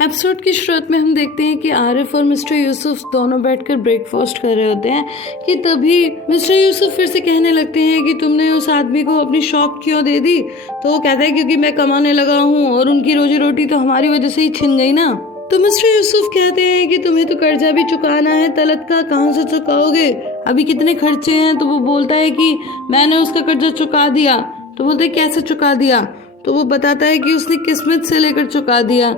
Episode की शुरुआत में हम देखते हैं कि आरिफ और मिस्टर यूसुफ दोनों बैठकर ब्रेकफास्ट कर रहे होते हैं कि तभी मिस्टर यूसुफ फिर से कहने लगते हैं कि तुमने उस आदमी को अपनी शॉप क्यों दे दी। तो वो कहता है क्योंकि मैं कमाने लगा हूँ और उनकी रोजी रोटी तो हमारी वजह से ही छिन गई ना। तो मिस्टर यूसुफ कहते हैं कि तुम्हें तो कर्जा भी चुकाना है, तलत का कहाँ से चुकाओगे, अभी कितने खर्चे हैं। तो वो बोलता है कि मैंने उसका कर्जा चुका दिया। तो बोलते हैं कैसे चुका दिया। तो वो बताता है कि उसने किस्मत से लेकर चुका दिया।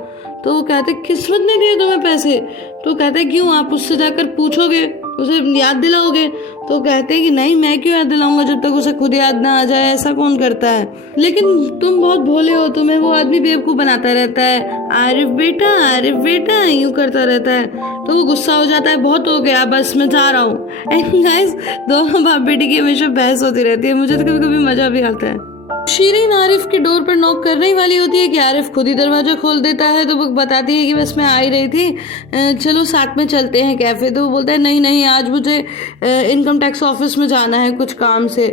तो वो कहते किस्मत ने दिए तुम्हें पैसे। तो कहते हैं क्यों, आप उससे जाकर पूछोगे, उसे याद दिलाओगे। तो कहते हैं कि नहीं, मैं क्यों याद दिलाऊंगा जब तक उसे खुद याद ना आ जाए, ऐसा कौन करता है। लेकिन तुम बहुत भोले हो, तुम्हें वो आदमी बेवकूफ़ बनाता रहता है, आरिफ बेटा यूं करता रहता है। तो वो गुस्सा हो जाता है, बहुत हो गया, बस मैं जा रहा हूँ। एंड गाइस, दोनों बाप बेटी की हमेशा बहस होती रहती है, मुझे तो कभी कभी मजा भी आता है। शीरीन आरिफ की डोर पर नॉक करने ही वाली होती है कि आरिफ खुद ही दरवाजा खोल देता है। तो वो बताती है कि बस मैं आ ही रही थी, चलो साथ में चलते हैं कैफे। तो वो बोलता है नहीं, आज मुझे इनकम टैक्स ऑफिस में जाना है कुछ काम से,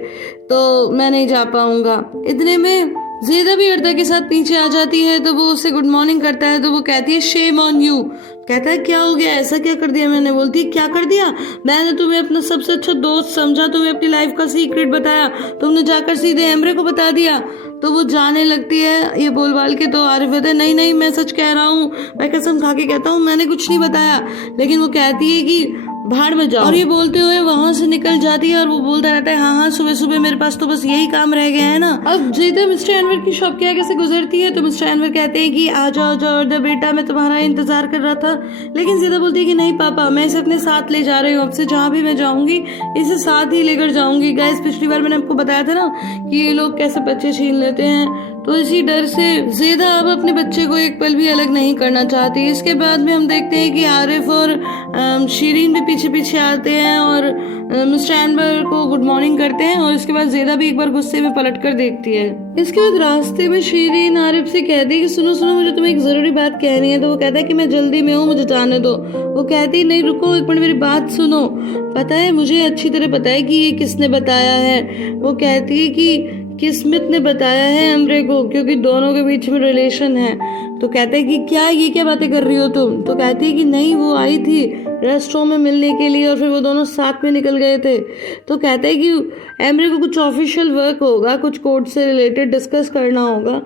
तो मैं नहीं जा पाऊंगा। इतने में ज़ेदा भी अर्दा के साथ नीचे आ जाती है। तो वो उससे गुड मॉर्निंग करता है। तो वो कहती है शेम ऑन यू। कहता है क्या हो गया, ऐसा क्या कर दिया मैंने। बोलती है क्या कर दिया, मैंने तुम्हें अपना सबसे अच्छा दोस्त समझा, तुम्हें अपनी लाइफ का सीक्रेट बताया, तुमने जाकर सीधे एमरे को बता दिया। तो वो जाने लगती है ये बोल बाल के। तो आरिफ कहता है नहीं मैं सच कह रहा हूँ, मैं कसम खा के कहता हूँ मैंने कुछ नहीं बताया। लेकिन वो कहती है कि भाड़ में जाओ, और ये बोलते हुए वहां से निकल जाती है। और वो बोलता रहता है हाँ सुबह मेरे पास तो बस यही काम रह गया है ना। अब ज़ेदा मिस्टर अनवर की शॉप के आगे से गुजरती है। तो मिस्टर अनवर कहते हैं कि आ जाओ बेटा, मैं तुम्हारा इंतजार कर रहा था। लेकिन ज़ेदा बोलती है कि नहीं पापा, मैं इसे अपने साथ ले जा रही हूँ, अब से जहाँ भी मैं जाऊंगी इसे साथ ही लेकर जाऊंगी। गाइस, पिछली बार मैंने आपको बताया था ना कि ये लोग कैसे बच्चे छीन लेते हैं, तो इसी डर से ज़ेदा अब अपने बच्चे को एक पल भी अलग नहीं करना चाहती। इसके बाद में हम देखते हैं कि आरिफ और शीरीन भी पीछे आते हैं और मिस्टर अनवर को गुड मॉर्निंग करते हैं। और इसके बाद ज़ेदा भी एक बार गुस्से में पलट कर देखती है। इसके बाद रास्ते में शीरीन आरिफ से कहती है कि सुनो मुझे तुम्हें एक ज़रूरी बात कहनी है। तो वो कहता है कि मैं जल्दी में हूँ, मुझे जाने दो। वो कहती है नहीं रुको एक मिनट, मेरी बात सुनो। पता है, मुझे अच्छी तरह पता है कि ये किसने बताया है। वो कहती है कि किस्मत ने बताया है अमरे को, क्योंकि दोनों के बीच में रिलेशन है। तो कहते हैं कि क्या बातें कर रही हो तुम। तो कहती है कि नहीं, वो आई थी रेस्टोरेंट में मिलने के लिए और फिर वो दोनों साथ में निकल गए थे। तो कहते हैं कि अमरे को कुछ ऑफिशियल वर्क होगा, कुछ कोर्ट से रिलेटेड डिस्कस करना होगा,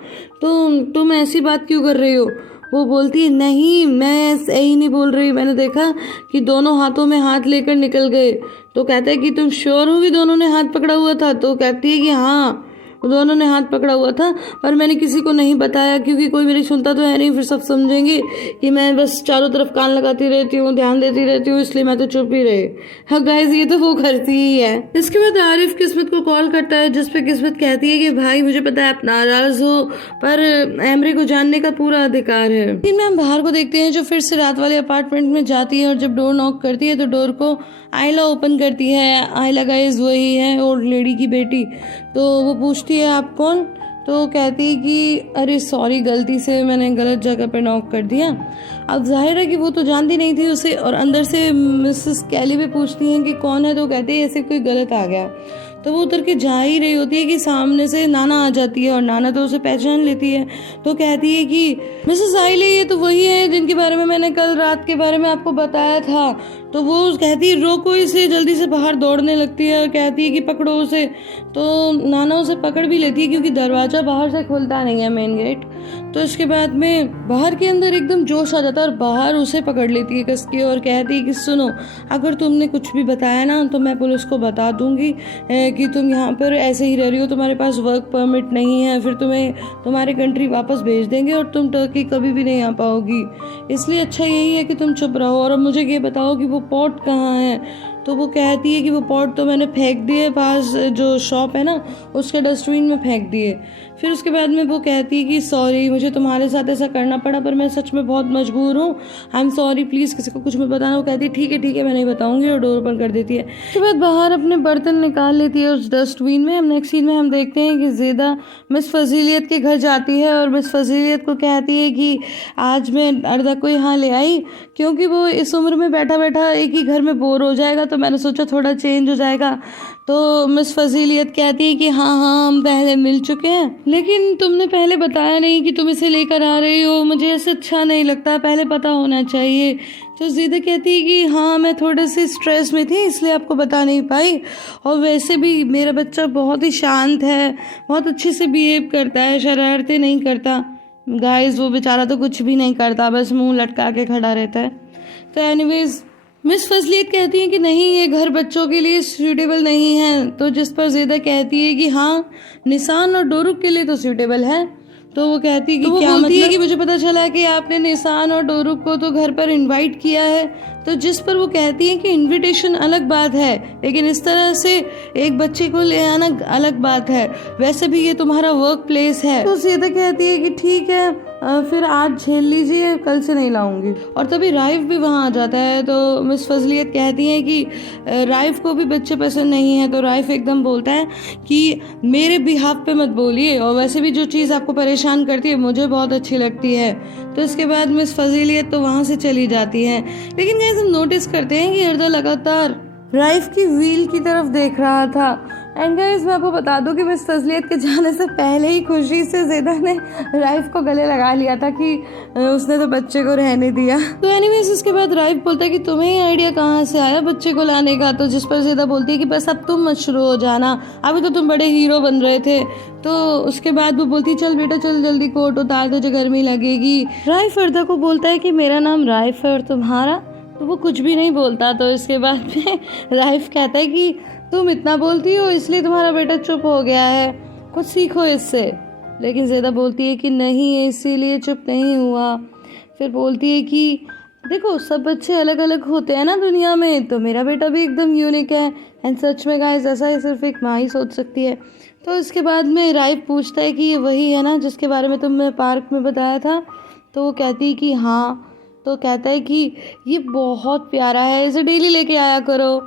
तो तुम ऐसी बात क्यों कर रही हो। वो बोलती है नहीं, मैं यही नहीं बोल रही, मैंने देखा कि दोनों हाथों में हाथ लेकर निकल गए। तो कहता है कि तुम श्योर हो कि दोनों ने हाथ पकड़ा हुआ था। तो कहती है कि हाँ, दोनों ने हाथ पकड़ा हुआ था, पर मैंने किसी को नहीं बताया क्योंकि कोई मेरी सुनता तो है नहीं, फिर सब समझेंगे कि मैं बस चारों तरफ कान लगाती रहती हूँ, ध्यान देती रहती हूँ, इसलिए मैं तो चुप ही रही। हाँ गाइस, ये तो वो करती ही है। इसके बाद आरिफ किस्मत को कॉल करता है, जिसपे किस्मत कहती है कि भाई मुझे पता है आप नाराज हो, पर एमरे को जानने का पूरा अधिकार है। लेकिन हम बाहर को देखते हैं जो फिर से रात वाले अपार्टमेंट में जाती है और जब डोर नॉक करती है तो डोर को आयला ओपन करती है। आयला गाइस वही है ओल्ड लेडी की बेटी। तो वो पूछती है आप कौन। तो कहती है कि अरे सॉरी, गलती से मैंने गलत जगह पे नॉक कर दिया। अब जाहिर है कि वो तो जानती नहीं थी उसे, और अंदर से मिसेस कैली भी पूछती हैं कि कौन है। तो कहती है ऐसे कोई गलत आ गया। तो वो उतर के जा ही रही होती है कि सामने से नाना आ जाती है और नाना तो उसे पहचान लेती है। तो कहती है कि मिसेस आइले, ये तो वही है जिनके बारे में मैंने कल रात के बारे में आपको बताया था। तो वो कहती है रोको इसे, जल्दी से बाहर दौड़ने लगती है और कहती है कि पकड़ो उसे। तो नाना उसे पकड़ भी लेती है क्योंकि दरवाज़ा बाहर से खुलता नहीं है, मेन गेट। तो इसके बाद में बाहर के अंदर एकदम जोश आ जाता है और बाहर उसे पकड़ लेती है कस के और कहती है कि सुनो, अगर तुमने कुछ भी बताया ना तो मैं पुलिस को बता दूंगी कि तुम यहाँ पर ऐसे ही रह रही हो, तुम्हारे पास वर्क परमिट नहीं है, फिर तुम्हें तुम्हारे कंट्री वापस भेज देंगे और तुम टर्की कभी भी नहीं आ पाओगी। इसलिए अच्छा यही है कि तुम चुप रहो और अब मुझे ये बताओ कि वो पॉट कहाँ है। तो वो कहती है कि वो पॉट तो मैंने फेंक दिए, पास जो शॉप है ना उसके डस्टबिन में फेंक दिए। फिर उसके बाद में वो कहती है कि सॉरी, मुझे तुम्हारे साथ ऐसा करना पड़ा, पर मैं सच में बहुत मजबूर हूँ, आई एम सॉरी, प्लीज़ किसी को कुछ मत बताना। वो कहती है ठीक है मैं नहीं बताऊँगी और डोर ओपन कर देती है। उसके बाद बाहर अपने बर्तन निकाल लेती है उस डस्टबिन में। नेक्स्ट सीन में हम देखते हैं कि ज़ेदा मिस फजीलियत के घर जाती है और मिस फजीलियत को कहती है कि आज मैं अर्दा को यहाँ ले आई क्योंकि वो इस उम्र में बैठा बैठा एक ही घर में बोर हो जाएगा, तो मैंने सोचा थोड़ा चेंज हो जाएगा। तो मिस फजीलियत कहती है कि हाँ हम पहले मिल चुके हैं, लेकिन तुमने पहले बताया नहीं कि तुम इसे लेकर आ रही हो, मुझे ऐसे अच्छा नहीं लगता, पहले पता होना चाहिए। तो ज़ीदा कहती है कि हाँ मैं थोड़े से स्ट्रेस में थी इसलिए आपको बता नहीं पाई, और वैसे भी मेरा बच्चा बहुत ही शांत है, बहुत अच्छे से बिहेव करता है, शरारतें नहीं करता। गाइस वो बेचारा तो कुछ भी नहीं करता, बस मुंह लटका के खड़ा रहता है। तो एनीवेज मिस फजलियत कहती है कि नहीं ये घर बच्चों के लिए सूटेबल नहीं है, तो जिस पर ज़ेदा कहती है कि हाँ निशान और डोरुक के लिए तो सूटेबल है। तो वो कहती है कि क्या बोलती है कि मुझे पता चला कि आपने निशान और डोरुक को तो घर पर इनवाइट किया है। तो जिस पर वो कहती है कि इनविटेशन अलग बात है, लेकिन इस तरह से एक बच्चे को ले आना अलग बात है, वैसे भी ये तुम्हारा वर्क प्लेस है। तो ज़ेदा कहती है कि ठीक है फिर आज झेल लीजिए, कल से नहीं लाऊंगी। और तभी राइफ भी वहाँ आ जाता है। तो मिस फजलियत कहती है कि राइफ को भी बच्चे पसंद नहीं है। तो राइफ एकदम बोलता है कि मेरे बिहाफ पे मत बोलिए, और वैसे भी जो चीज़ आपको परेशान करती है मुझे बहुत अच्छी लगती है। तो इसके बाद मिस फजीलियत तो वहाँ से चली जाती है। लेकिन गाइस हम नोटिस करते हैं कि अर्दा लगातार राइफ की व्हील की तरफ देख रहा था। एंड गाइस मैं आपको बता दूं कि मिस फजलियत के जाने से पहले ही खुशी से ज़ेदा ने राइफ को गले लगा लिया था कि उसने तो बच्चे को रहने दिया। तो एनीवेज उसके बाद राइफ बोलता है कि तुम्हें ये आइडिया कहाँ से आया बच्चे को लाने का। तो जिस पर ज़ेदा बोलती है कि बस अब तुम मत शुरू हो जाना, अभी तो तुम बड़े हीरो बन रहे थे। तो उसके बाद वो बोलती है चल बेटा चल जल्दी कोट उतार, तुझे गर्मी लगेगी। राइफ अर्दा को बोलता है कि मेरा नाम राइफ है और तुम्हारा, तो वो कुछ भी नहीं बोलता। तो इसके बाद में राइफ कहता है कि तुम इतना बोलती हो इसलिए तुम्हारा बेटा चुप हो गया है, कुछ सीखो इससे। लेकिन ज़ेदा बोलती है कि नहीं इसीलिए चुप नहीं हुआ। फिर बोलती है कि देखो सब बच्चे अलग अलग होते हैं ना दुनिया में, तो मेरा बेटा भी एकदम यूनिक है। एंड सच में गाइस ऐसा सिर्फ एक माँ ही सोच सकती है। तो इसके बाद में राइफ पूछता है कि ये वही है ना जिसके बारे में तुमने पार्क में बताया था। तो वो कहती है कि हाँ। तो कहता है कि ये बहुत प्यारा है, इसे डेली लेके आया करो।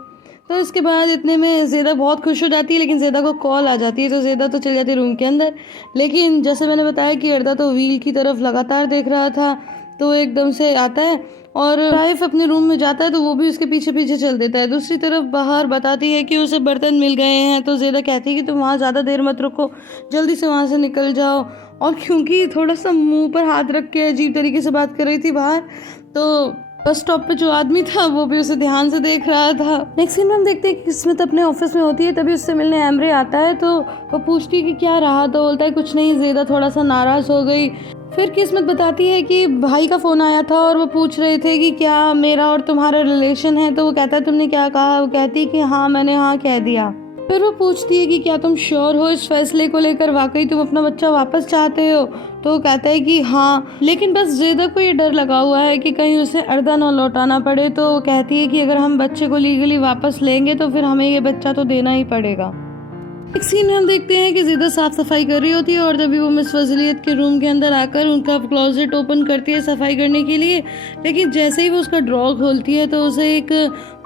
तो इसके बाद इतने में ज़ेदा बहुत खुश हो जाती है, लेकिन ज़ेदा को कॉल आ जाती है। तो ज़ेदा तो चली जाती है रूम के अंदर। लेकिन जैसे मैंने बताया कि अर्दा तो व्हील की तरफ लगातार देख रहा था, तो एकदम से आता है और राइफ अपने रूम में जाता है, तो वो भी उसके पीछे पीछे चल देता है। दूसरी तरफ बाहर बताती है कि उसे बर्तन मिल गए हैं। तो ज़ेदा कहती है कि तुम वहाँ ज़्यादा देर मत रुको, जल्दी से वहाँ से निकल जाओ। और क्योंकि थोड़ा सा मुंह पर हाथ रख के अजीब तरीके से बात कर रही थी बाहर, तो बस स्टॉप पे जो आदमी था वो भी उसे ध्यान से देख रहा था। नेक्स्ट सीन में हम देखते हैं कि किस्मत अपने ऑफिस में होती है, तभी उससे मिलने एमरे आता है। तो वो पूछती है कि क्या रहा, तो बोलता है कुछ नहीं। ज़ेदा थोड़ा सा नाराज़ हो गई। फिर किस्मत बताती है कि भाई का फ़ोन आया था और वो पूछ रहे थे कि क्या मेरा और तुम्हारा रिलेशन है। तो वो कहता है तुमने क्या कहा। वो कहती है कि हाँ मैंने हाँ कह दिया। फिर वो पूछती है कि क्या तुम श्योर हो इस फैसले को लेकर, वाकई तुम अपना बच्चा वापस चाहते हो। तो वो कहता है कि हाँ, लेकिन बस ज़ेदा को ये डर लगा हुआ है कि कहीं उसे अर्दा ना लौटाना पड़े। तो वो कहती है कि अगर हम बच्चे को लीगली वापस लेंगे तो फिर हमें ये बच्चा तो देना ही पड़ेगा। एक सीन में हम देखते हैं कि ज़ेदा साफ सफाई कर रही होती है और तभी वो मिस फजलियत के रूम के अंदर आकर उनका क्लोजेट ओपन करती है सफाई करने के लिए। लेकिन जैसे ही वो उसका ड्रॉ खोलती है तो उसे एक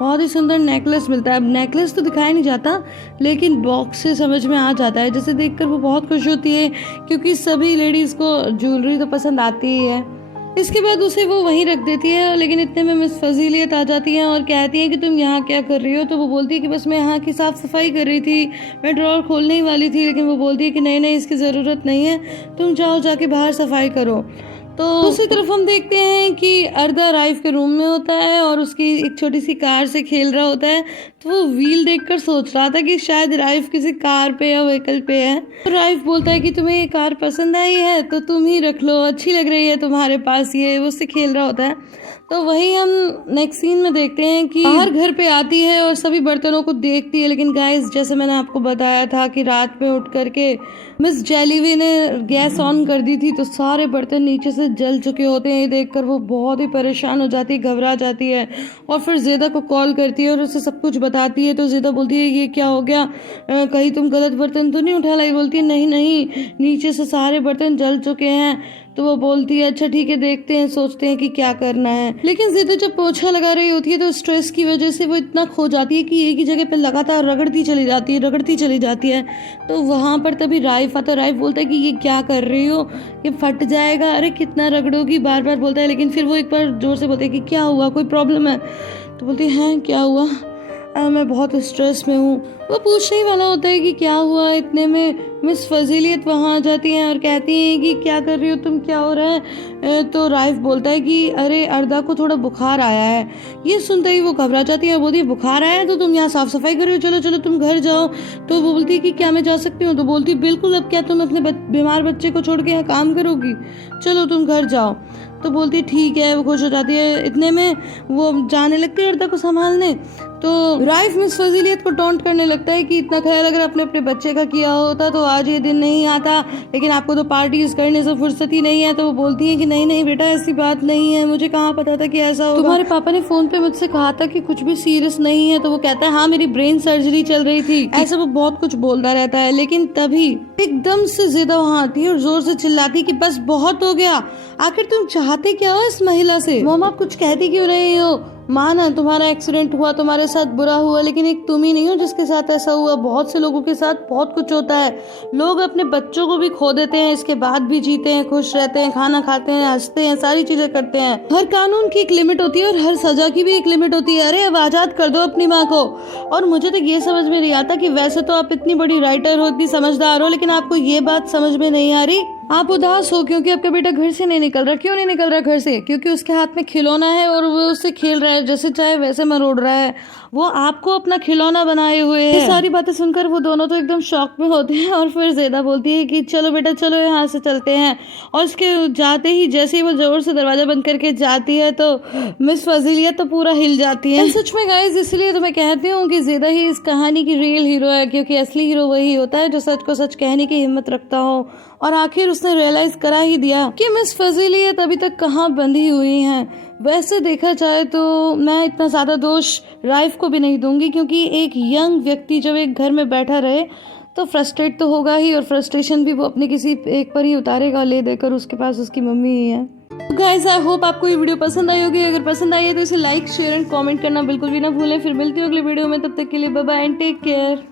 बहुत ही सुंदर नेकलेस मिलता है। अब नेकलेस तो दिखाया नहीं जाता, लेकिन बॉक्स से समझ में आ जाता है, जिसे देखकर वो बहुत खुश होती है क्योंकि सभी लेडीज़ को ज्वेलरी तो पसंद आती ही है। इसके बाद उसे वो वहीं रख देती है। लेकिन इतने में मिस फजीलियत आ जाती हैं और कहती हैं कि तुम यहाँ क्या कर रही हो। तो वो बोलती है कि बस मैं यहाँ की साफ़ सफाई कर रही थी, मैं ड्रॉर खोलने ही वाली थी। लेकिन वो बोलती है कि नहीं नहीं इसकी ज़रूरत नहीं है, तुम जाओ जाके बाहर सफाई करो। तो दूसरी तरफ हम देखते हैं कि अर्दा राइफ के रूम में होता है और उसकी एक छोटी सी कार से खेल रहा होता है। तो वो व्हील देखकर सोच रहा था कि शायद राइफ किसी कार पे या व्हीकल पे है। तो राइफ बोलता है कि तुम्हें ये कार पसंद आई है तो तुम ही रख लो, अच्छी लग रही है तुम्हारे पास ये। वो उससे खेल रहा होता है। तो वही हम नेक्स्ट सीन में देखते हैं कि बाहर घर पे आती है और सभी बर्तनों को देखती है। लेकिन गाइस जैसे मैंने आपको बताया था कि रात में उठ करके मिस जेलीवी ने गैस ऑन कर दी थी, तो सारे बर्तन नीचे से जल चुके होते हैं। ये देखकर वो बहुत ही परेशान हो जाती है, घबरा जाती है और फिर ज़ेदा को कॉल करती है और उसे सब कुछ बताती है। तो ज़ेदा बोलती है ये क्या हो गया, कहीं तुम गलत बर्तन तो नहीं उठा लाई। बोलती है नहीं नहीं, नीचे से सारे बर्तन जल चुके हैं। तो वो बोलती है अच्छा ठीक है देखते हैं, सोचते हैं कि क्या करना है। लेकिन ज़ेदा जब पोछा लगा रही होती है तो स्ट्रेस की वजह से वो इतना खो जाती है कि एक ही जगह पे लगातार रगड़ती चली जाती है। तो वहाँ पर तभी राइफ आता है। राइफ बोलता है कि ये क्या कर रही हो, ये फट जाएगा, अरे कितना रगड़ोगी, बार बार बोलता है। लेकिन फिर वो एक बार जोर से बोलते है कि क्या हुआ, कोई प्रॉब्लम है। तो बोलती है क्या हुआ, मैं बहुत स्ट्रेस में हूँ। वो पूछने ही वाला होता है कि क्या हुआ, इतने में मिस फजीलियत वहाँ आ जाती हैं और कहती हैं कि क्या कर रही हो तुम, क्या हो रहा है। तो राइफ बोलता है कि अरे अर्दा को थोड़ा बुखार आया है। ये सुनते ही वो घबरा जाती है और बोलती है बुखार आया है तो तुम यहाँ साफ सफाई कर रही हो, चलो चलो तुम घर जाओ। तो वो बोलती है कि क्या मैं जा सकती हूँ। तो बोलती है बिल्कुल, अब क्या तुम अपने बीमार बच्चे को छोड़ के यहाँ काम करोगी, चलो तुम घर जाओ। तो बोलती ठीक है, वो खुश हो जाती है। इतने में वो जाने लगती है अर्दा को संभालने। तो राइफ मिस फजीलियत को टॉन्ट करने लगता है कि इतना ख्याल अगर अपने अपने बच्चे का किया होता तो आज ये दिन नहीं आता, लेकिन आपको तो पार्टीज करने से फुर्सत ही नहीं है। तो वो बोलती है कि नहीं नहीं बेटा, ऐसी बात नहीं है, मुझे कहाँ पता था कि ऐसा होगा। तुम्हारे पापा ने फोन पे मुझसे कहा था कि कुछ भी सीरियस नहीं है। तो वो कहता है हाँ मेरी ब्रेन सर्जरी चल रही थी। ऐसा वो बहुत कुछ बोलता रहता है, लेकिन तभी एकदम से ज़ेदा वहाँ आती है और जोर से चिल्लाती कि बस बहुत हो गया, आखिर तुम चाहते क्या हो इस महिला से। मम्मा आप कुछ कहती क्यों रही हो, माना तुम्हारा एक्सीडेंट हुआ, तुम्हारे साथ बुरा हुआ, लेकिन एक तुम ही नहीं हो जिसके साथ ऐसा हुआ। बहुत से लोगों के साथ बहुत कुछ होता है। लोग अपने बच्चों को भी खो देते हैं, इसके बाद भी जीते हैं, खुश रहते हैं, खाना खाते हैं, हंसते हैं, सारी चीजें करते हैं। हर कानून की एक लिमिट होती है और हर सजा की भी एक लिमिट होती है। अरे अब आजाद कर दो अपनी माँ को। और मुझे तो ये समझ में नहीं आता कि वैसे तो आप इतनी बड़ी राइटर हो, इतनी समझदार हो, लेकिन आपको ये बात समझ में नहीं आ रही। आप उदास हो क्योंकि आपका बेटा घर से नहीं निकल रहा। क्यों नहीं निकल रहा घर से? क्योंकि उसके हाथ में खिलौना है और वो उससे खेल रहा है, जैसे चाहे वैसे मरोड़ रहा है। वो आपको अपना खिलौना बनाए हुए है। ये सारी बातें सुनकर वो दोनों तो एकदम शॉक में होते हैं और फिर ज़ेदा बोलती है कि चलो बेटा चलो यहाँ से चलते हैं। और उसके जाते ही जैसे ही वो जोर से दरवाजा बंद करके जाती है तो मिस फजीलियत तो पूरा हिल जाती है। सच में गाइस, इसलिए तो मैं कहती हूँ कि ज़ेदा ही इस कहानी की रियल हीरो है, क्योंकि असली हीरो वही होता है जो सच को सच कहने की हिम्मत रखता हो। और आखिर उसने रियलाइज करा ही दिया कि मिस फजीलियत अभी तक कहाँ बंधी हुई हैं। वैसे देखा जाए तो मैं इतना ज़्यादा दोष राइफ को भी नहीं दूंगी, क्योंकि एक यंग व्यक्ति जब एक घर में बैठा रहे तो फ्रस्ट्रेट तो होगा ही, और फ्रस्ट्रेशन भी वो अपने किसी एक पर ही उतारेगा, ले देकर उसके पास उसकी मम्मी ही है। गाइस आई होप आपको ये वीडियो पसंद आई होगी। अगर पसंद आई है तो इसे लाइक शेयर एंड कमेंट करना बिल्कुल भी ना भूलें। फिर मिलती हूँ अगली वीडियो में, तब तक के लिए bye bye and take care.